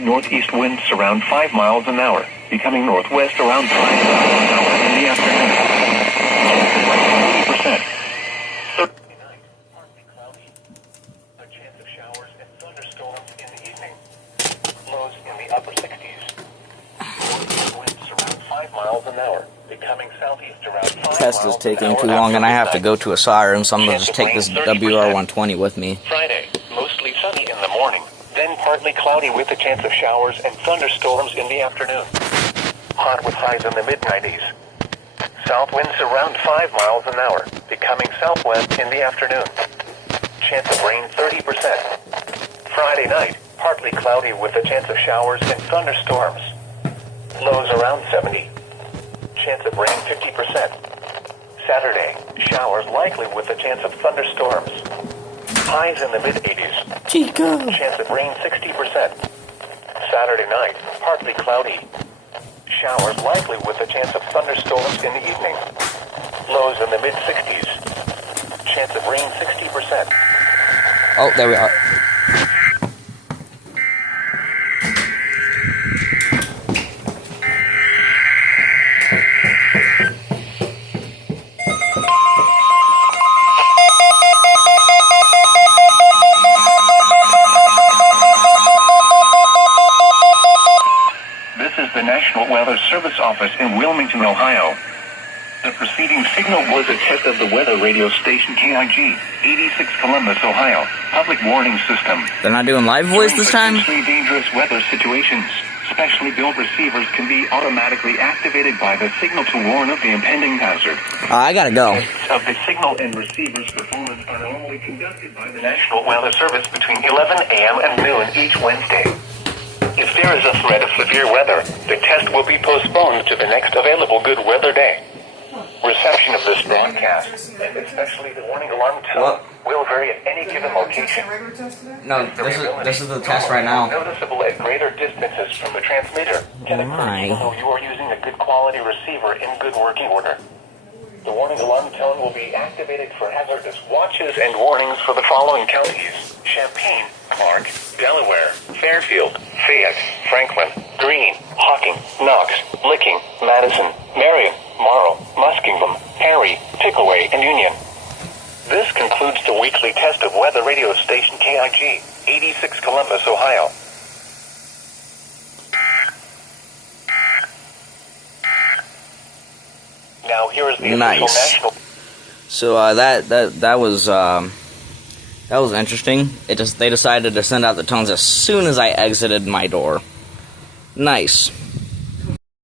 Northeast winds around 5 miles an hour, becoming northwest around 5 miles an hour in the afternoon. 40%. Partly cloudy. A chance of showers and thunderstorms in the evening. Lows in the upper 60s. Northeast winds around 5 miles an hour, becoming southeast around 5 miles an hour. Test is taking too long, and I have to go to a siren, so I'm going to just take this WR120 with me. Friday, mostly sunny in the morning, then partly cloudy with a chance of showers and thunderstorms in the afternoon. Hot with highs in the mid-90s. South winds around 5 miles an hour, becoming southwest in the afternoon. Chance of rain 30%. Friday night, partly cloudy with a chance of showers and thunderstorms. Lows around 70. Chance of rain 50%. Saturday, showers likely with a chance of thunderstorms. Highs in the mid-80s. Chico! Chance of rain 60%. Saturday night, partly cloudy. Showers likely with a chance of thunderstorms in the evening. Lows in the mid-60s. Chance of rain 60%. Oh, there we are. This is the National Weather Service office in Wilmington, Ohio. The preceding signal was a test of the weather radio station KIG, 86 Columbus, Ohio, public warning system. They're not doing live voice this time? During potentially dangerous weather situations, specially built receivers can be automatically activated by the signal to warn of the impending hazard. I gotta go. Tests of the signal and receiver's performance are normally conducted by the National Weather Service between 11 a.m. and noon each Wednesday. If there is a threat of severe weather, the test will be postponed to the next available good weather day. Reception of this broadcast, and especially the warning alarm tone, will vary at any given location. No, this is the test right now. Noticeable at greater distances from the transmitter. Can occur even though you are using a good quality receiver in good working order. The warning alarm tone will be activated for hazardous watches and warnings for the following counties: Champaign, Clark, Delaware, Fairfield, Fayette, Franklin, Greene, Hocking, Knox, Licking, Madison, Marion, Morrow, Muskingum, Perry, Pickaway, and Union. This concludes the weekly test of weather radio station KIG, 86 Columbus, Ohio. Now here is the official national. So that was interesting. They decided to send out the tones as soon as I exited my door. Nice.